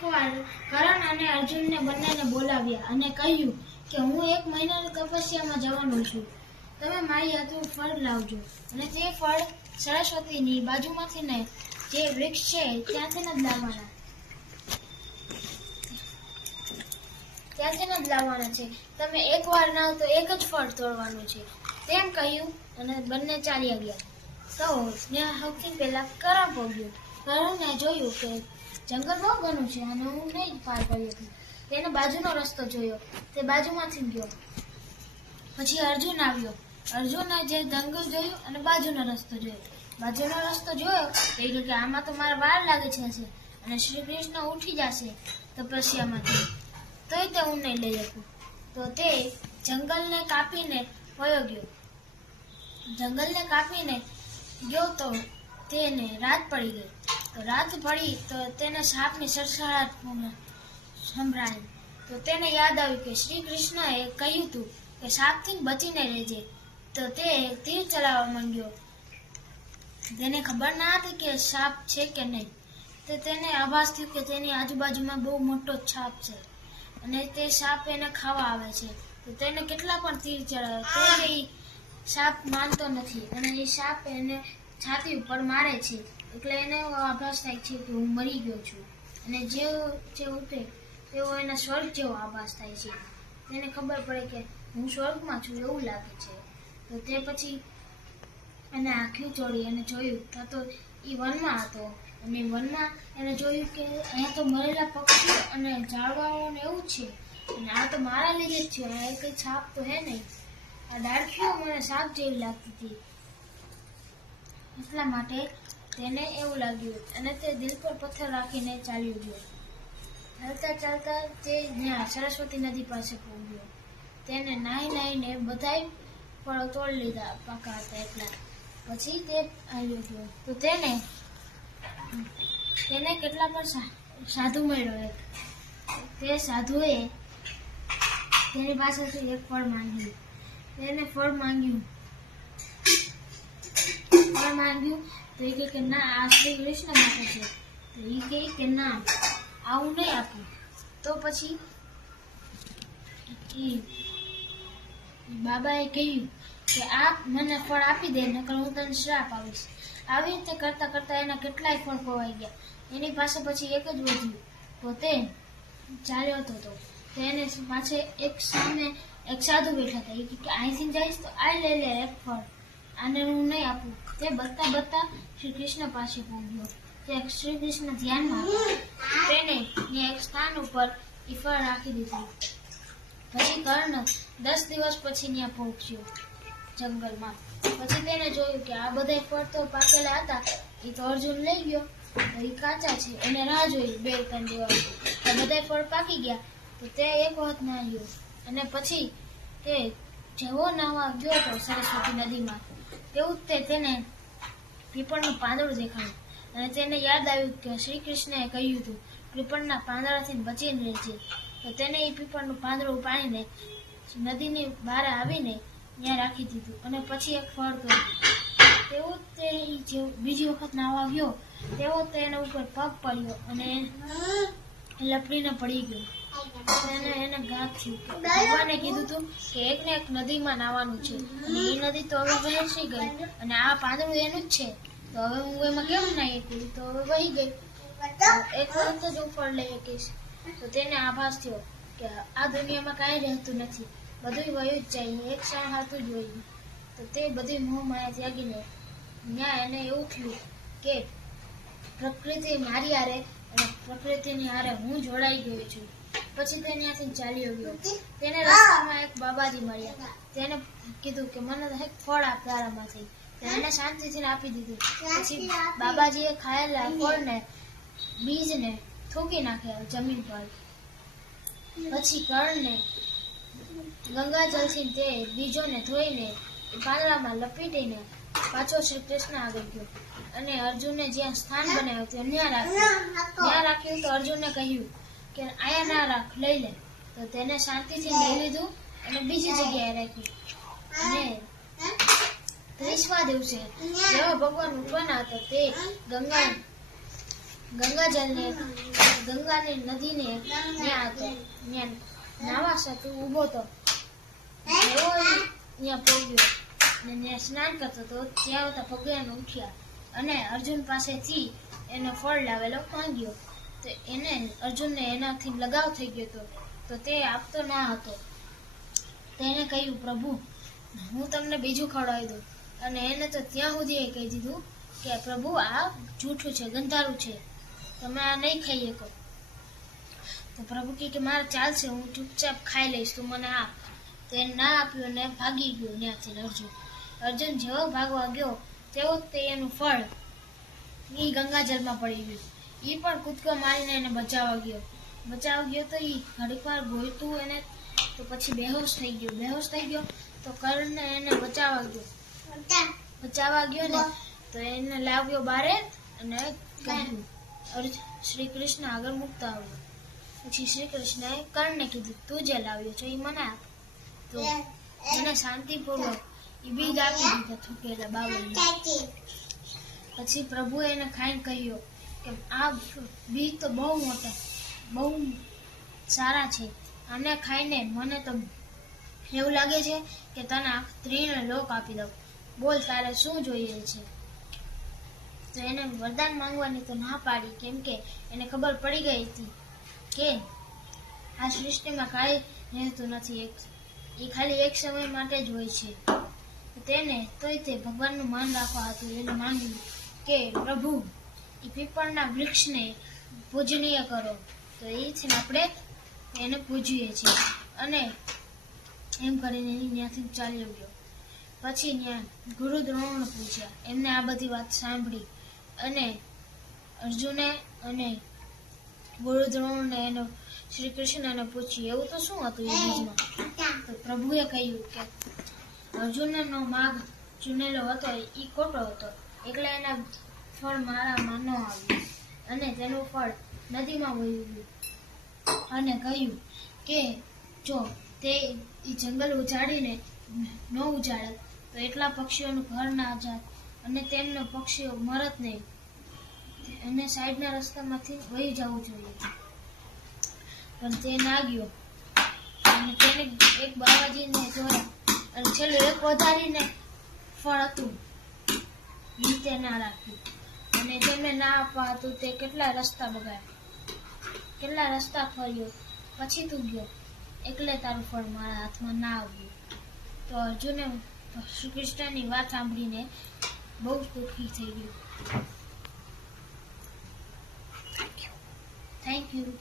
એકવાર કરણ અને અર્જુનને બંનેને બોલાવ્યા અને કહ્યું કે હું 1 મહિનાની તપસ્યામાં જવાનો છું. તમે મારી હાથું ફળ લાવજો અને તે ફળ સરસ્વતીની બાજુમાંથી ને જે વૃક્ષ છે ત્યાંથી જ લાવવાના છે. તમે એકવાર ના તો એક જ ફળ તોડવાનું છે. તેમ કહ્યું અને બંને ચાલ્યા ગયા. તો ત્યાં સૌથી પહેલા કરણ પહોંચ્યો. કરણને જોયું કે જંગલ બહુ ઘણું છે અને હું નહીં પાર કરી હતી. તેને બાજુનો રસ્તો જોયો, તે બાજુમાંથી ગયો. પછી અર્જુન આવ્યો. અર્જુને જે જંગલ જોયું અને બાજુનો રસ્તો જોયો. બાજુનો રસ્તો જોયો તો એ કે આમાં તો મારે વાર લાગે છે અને શ્રી કૃષ્ણ ઉઠી જશે તપસ્યામાંથી, તોય તે હું નહીં લઈ શકું. તો તે જંગલને કાપીને વયો ગયો. જંગલને કાપીને ગયો તો તેને રાત પડી ગઈ. તો રાત પડી તો તેને સાપની સડસડાટ સંભળાઈ. તો તેને યાદ આવ્યું કે શ્રી કૃષ્ણએ કહ્યું હતું કે સાપથી બચીને રહેજે. તો તે તીર ચલાવવા માંડ્યો. તેને ખબર ના હતી કે સાપ છે કે નહીં. તો તેને આભાસ થયું કે તેની આજુબાજુમાં બહુ મોટો સાપ છે અને તે સાપ એને ખાવા આવે છે. તો તેને કેટલા પણ તીર ચડાવે તો એ સાપ માનતો નથી અને એ સાપ એને છાતી ઉપર મારે છે. એટલે એને આભાસ થાય છે કે હું મરી ગયો છું અને જે ઉઠે તેવો એના સ્વર્ગ જેવો આભાસ થાય છે. તેને ખબર પડે કે હું સ્વર્ગમાં છું એવું લાગે છે. તો તે પછી એને આંખી ચોળી અને જોયું તો એ વનમાં હતો અને વનમાં એને જોયું કે અહીંયા તો મરેલા પક્ષીઓ અને ઝાડવાઓ ને એવું છે અને આ તો મારા લીધે જ થયું. આ કંઈ છાપ તો હે નહીં. આ ડાળખીઓ મને સાપ જેવી લાગતી હતી. એટલા માટે તેને એવું લાગ્યું અને તે દિલ પર પથ્થર રાખીને ચાલ્યો ગયો. ચાલતા ચાલતા તે ત્યાં સરસ્વતી નદી પાસે પહોંચ્યો. તેને નાહીને બધાય ફળો તોડી લીધા પાકા હતા એટલા. પછી તે આવ્યો ગયો તો તેને કેટલા પણ સાધુ મળ્યો. તે સાધુએ તેની પાસેથી એક ફળ માંગ્યું. તેને ફળ માંગ્યું તો એ કહે કે ના, આ શ્રી કૃષ્ણ માટે છે. તો એ કહે કે ના, આવું નહીં આપું. તો પછી બાબાએ કહ્યું કે આ મને ફળ આપી દે નકર હું તને શ્રાપ આવીશ. આવી રીતે કરતા કરતા એના કેટલાય ફળ ખોવાઈ ગયા. એની પાસે પછી એક જ વધ્યું. તો તે ચાલ્યો હતો. તો એને પાછે સામે એક સાધુ બેઠા હતા. એ કે અહીંથી જઈશ તો આ લઈ લે એક ફળ, આને હું નહીં આપું. તે બતા શ્રી કૃષ્ણ પાસે પહોંચ્યો. તે શ્રી કૃષ્ણ ધ્યાનમાં હતા. તેને એક સ્થાન ઉપર એ ફળ રાખી દીધું. પછી કર્ણ 10 દિવસ પછી ત્યાં પહોંચ્યો જંગલમાં. પછી તેને જોયું કે આ બધા ફળ તો પાકેલા હતા. એ તો અર્જુન લઈ ગયો. એ કાચા છે. એને રાહ જોઈ 2-3 દિવસ. તો બધા ફળ પાકી ગયા. તો તે એક વખત નાહ્યો અને પછી તે જેવો નાહવા ગયો તો સરસ્વતી નદીમાં તેવું જ તેને પીપળનું પાંદડું દેખાયું અને તેને યાદ આવ્યું કે શ્રી કૃષ્ણએ કહ્યું હતું પીપળના પાંદડાથી બચીને રહેજે. તો તેને એ પીપળનું પાંદડું પાડીને નદીની બહાર આવીને ત્યાં રાખી દીધું અને પછી એક ફળ કર્યું. તેવું તે બીજી વખત નાહવા ગયો તેવો તેના ઉપર પગ પડ્યો અને લપડીને પડી ગયો. એને ઘાત થયું. ભગવાને કીધું હતું કે એકને એક નદીમાં નાહવાનું છે અને એ નદી તો હવે વહેંચી ગઈ અને આ પાંદડું એનું જ છે. તો હવે હું એમાં કેમ નાહી શકું? તો હવે વહી ગઈ. એક વખત જ હું ફળ લઈ શકીશ. તો તેને આભાસ થયો કે આ દુનિયામાં કાંઈ રહેતું નથી, બધું વયું જ જાય, એક ક્ષણ હાથું જ વયું. તો તે બધી મોહ માયા ત્યાગીને ત્યાં એને એવું થયું કે પ્રકૃતિ મારી હારે અને પ્રકૃતિની હારે હું જોડાઈ ગયો છું. પછી તે ત્યાંથી ચાલ્યો ગયો. તેને રસ્તામાં એક બાબાજી મળ્યા. તેને કીધું કે મને એક ફળ આપ તારામાંથી. એને શાંતિથી આપી દીધું. પછી બાબાજીએ ખાયેલા ફળને બીજને થૂકી નાખ્યા જમીન પર. પછી કર્ણને ગંગાજળથી તે બીજોને ધોઈને પાંદડામાં લપેટીને પાછો શ્રી કૃષ્ણ આગળ ગયો અને અર્જુને જ્યાં સ્થાન બનાવ્યું ત્યાં રાખ્યું. તો અર્જુને કહ્યું કે આયા ના રાખ, લઈ લે. તો તેને શાંતિથી લઈ લીધું અને બીજી જગ્યાએ રાખ્યું. અને 30મા દિવસે જેવા ભગવાન ઉઠવાના હતા તે ગંગાજળને ગંગાની નદીને ત્યાં હતો, ત્યાં નાવા સાથે ઊભો હતો. એવો ત્યાં પહોંચ્યો ને ત્યાં સ્નાન કરતો હતો. ત્યાં આવતા ભગવાન ઉઠ્યા અને અર્જુન પાસેથી એનો ફળ લાવેલો માંગ્યો. તો એને અર્જુનને એનાથી લગાવ થઈ ગયો હતો, તો તે આપતો ના હતો. તેને કહ્યું, પ્રભુ હું તમને બીજું ખવડાવી દઉં. અને એને તો ત્યાં સુધી કહી દીધું કે પ્રભુ આ જૂઠું છે, ગંધારું છે, તમે આ નહીં ખાઈ શકો. તો પ્રભુ કહે કે મારે ચાલશે, હું ચૂપચાપ ખાઈ લઈશ, તું મને આપ. તો એને ના આપ્યું ને ભાગી ગયો ત્યાંથી. અર્જુન જેવો ભાગવા ગયો તેવો તે એનું ફળ એ ગંગાજળમાં પડી ગયું. એ પણ કૂદકો મારીને એને બચાવવા ગયો તો એ ઘડીક વાર ગોઈતું એને, તો પછી બેહોશ થઈ ગયો. તો કર્ણને એને બચાવવા ગયો ને તો એને લાવ્યો બારે અને કહ્યું, શ્રી કૃષ્ણ આગળ મૂકતા આવ્યો. પછી શ્રી કૃષ્ણએ કર્ણને કીધું, તું જે લાવ્યો છો એ મને આપ. તો એને શાંતિપૂર્વક એ બીજ આપી દીધા થૂકેલા બાવળીને. પછી પ્રભુએ એને ખાઈને કહ્યું કે આ બીજ તો બહુ મોટા, બહુ સારા છે, આને ખાઈને મને તો એવું લાગે છે કે તને આ ત્રણ લોક આપી દઉં. બોલ તારે શું જોઈએ છે? તો એને વરદાન માંગવાની તો ના પાડી, કેમ કે એને ખબર પડી ગઈ હતી કે આ સૃષ્ટિમાં કાંઈ રહેતું નથી, એ ખાલી એક સમય માટે જ હોય છે. તેને તોય તે ભગવાનનું માન રાખવા હતું. એને માંગ્યું કે પ્રભુ એ પીપળના વૃક્ષને પૂજનીય કરો. તો એ છે ને આપણે એને પૂજીએ છીએ. અને એમ કરીને ત્યાંથી ચાલ્યો ગયો. પછી ત્યાં ગુરુ દ્રોણ પૂછ્યા. એમને આ બધી વાત સાંભળી અને અર્જુને અને ગુરુ દ્રોણને એનો શ્રી કૃષ્ણને પૂછ્યું, એવું તો શું હતું એ બીજમાં? તો પ્રભુએ કહ્યું કે અર્જુનનો માર્ગ ચૂનેલો હતો એ ખોટો હતો, એટલે એના ફળ મારામાં ન આવ્યું અને તેનું ફળ નદીમાં વહી ગયું. અને કહ્યું કે જો તે જંગલ ઉજાડીને ન ઉજાડે તો એટલા પક્ષીઓનું ઘર ના જાત અને તેમનો પક્ષીઓ મરત નહીં, અને સાઈડના રસ્તામાંથી વહી જવું જોઈએ. પણ તે ના ગયો અને તેને એક બાવાજીને જોયા અને છેલ્લું એક વધારીને ફળ હતું એ તે ના રાખ્યું. અને તેમને ના આપવા હતું તે કેટલા રસ્તા બગાડ્યા, કેટલા રસ્તા ફર્યો, પછી તું ગયો, એટલે તારું ફળ મારા હાથમાં ના આવ્યું. તો અર્જુને શ્રી કૃષ્ણની વાત સાંભળીને બહુ દુઃખી થઈ ગયું. Thank you.